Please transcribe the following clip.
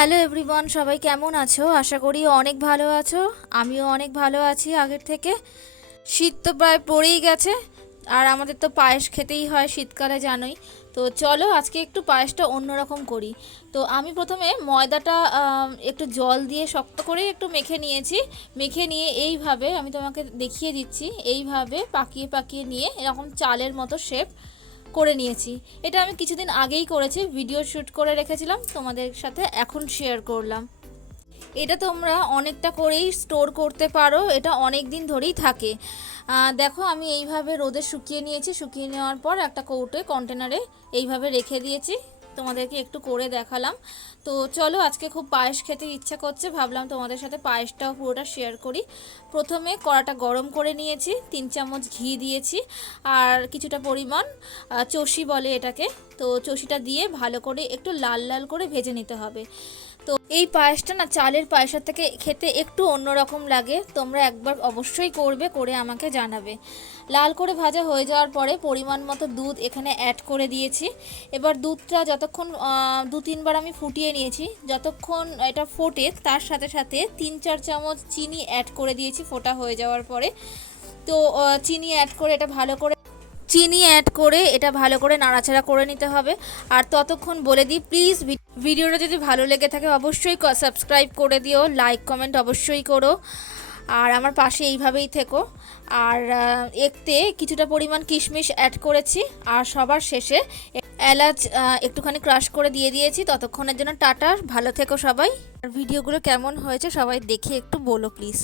Hello everyone, সবাই কেমন আছো? আশা করি অনেক ভালো আছো। আমিও অনেক ভালো আছি আগের থেকে। শীত তো প্রায় পড়েই গেছে, আর আমাদের তো পায়েস খেতেই হয় শীতকালে, জানোই। তো চলো আজকে একটু পায়েসটা অন্যরকম করি। তো আমি প্রথমে ময়দাটা একটু জল দিয়ে শক্ত করে একটু মেখে নিয়েছি। মেখে নিয়ে এইভাবে আমি তোমাকে দেখিয়ে দিচ্ছি, এইভাবে পাকিয়ে পাকিয়ে নিয়ে এরকম চালের মতো শেপ করে নিয়েছি। এটা আমি কিছুদিন আগেই করেছি, ভিডিও শ্যুট করে রেখেছিলাম, তোমাদের সাথে এখন শেয়ার করলাম। এটা তোমরা অনেকটা করেই স্টোর করতে পারো, এটা অনেক দিন ধরেই থাকে। দেখো আমি এইভাবে রোদে শুকিয়ে নিয়েছি, শুকিয়ে নেওয়ার পর একটা কৌটোয় কন্টেনারে এইভাবে রেখে দিয়েছি। তোমাদেরকে একটু করে দেখালাম। তো চলো, আজকে খুব পায়েস খেতে ইচ্ছা করছে, ভাবলাম তোমাদের সাথে পায়েসটাও পুরোটা শেয়ার করি। প্রথমে কড়াটা গরম করে নিয়েছি, 3 চামচ ঘি দিয়েছি, আর কিছুটা পরিমাণ চষি বলে এটাকে, তো চষিটা দিয়ে ভালো করে একটু লাল লাল করে ভেজে নিতে হবে। তো এই পায়েসটা না চালের পায়েসের থেকে খেতে একটু অন্যরকম লাগে, তোমরা একবার অবশ্যই করবে, করে আমাকে জানাবে। লাল করে ভাজা হয়ে যাওয়ার পরে পরিমাণ মতো দুধ এখানে অ্যাড করে দিয়েছি। এবার দুধটা যতক্ষণ 2-3 বার আমি ফুটিয়ে নিয়েছি, যতক্ষণ এটা ফোটে তার সাথে সাথে 3-4 চামচ চিনি অ্যাড করে দিয়েছি ফোটা হয়ে যাওয়ার পরে। তো চিনি অ্যাড করে এটা ভালো করে নাড়াচাড়া করে নিতে হবে। আর ততক্ষণ বলে দিই, প্লিজ ভিডিওটা যদি ভালো লেগে থাকে অবশ্যই সাবস্ক্রাইব করে দিও, লাইক কমেন্ট অবশ্যই করো, আর আমার পাশে এইভাবেই থেকো। আর এতে কিছুটা পরিমাণ কিশমিশ অ্যাড করেছি, আর সবার শেষে এলাচ একটুখানি ক্রাশ করে দিয়ে দিয়েছি। ততক্ষণের জন্য টাটা, ভালো থেকো সবাই। আর ভিডিওগুলো কেমন হয়েছে সবাই দেখে একটু বলো প্লিজ।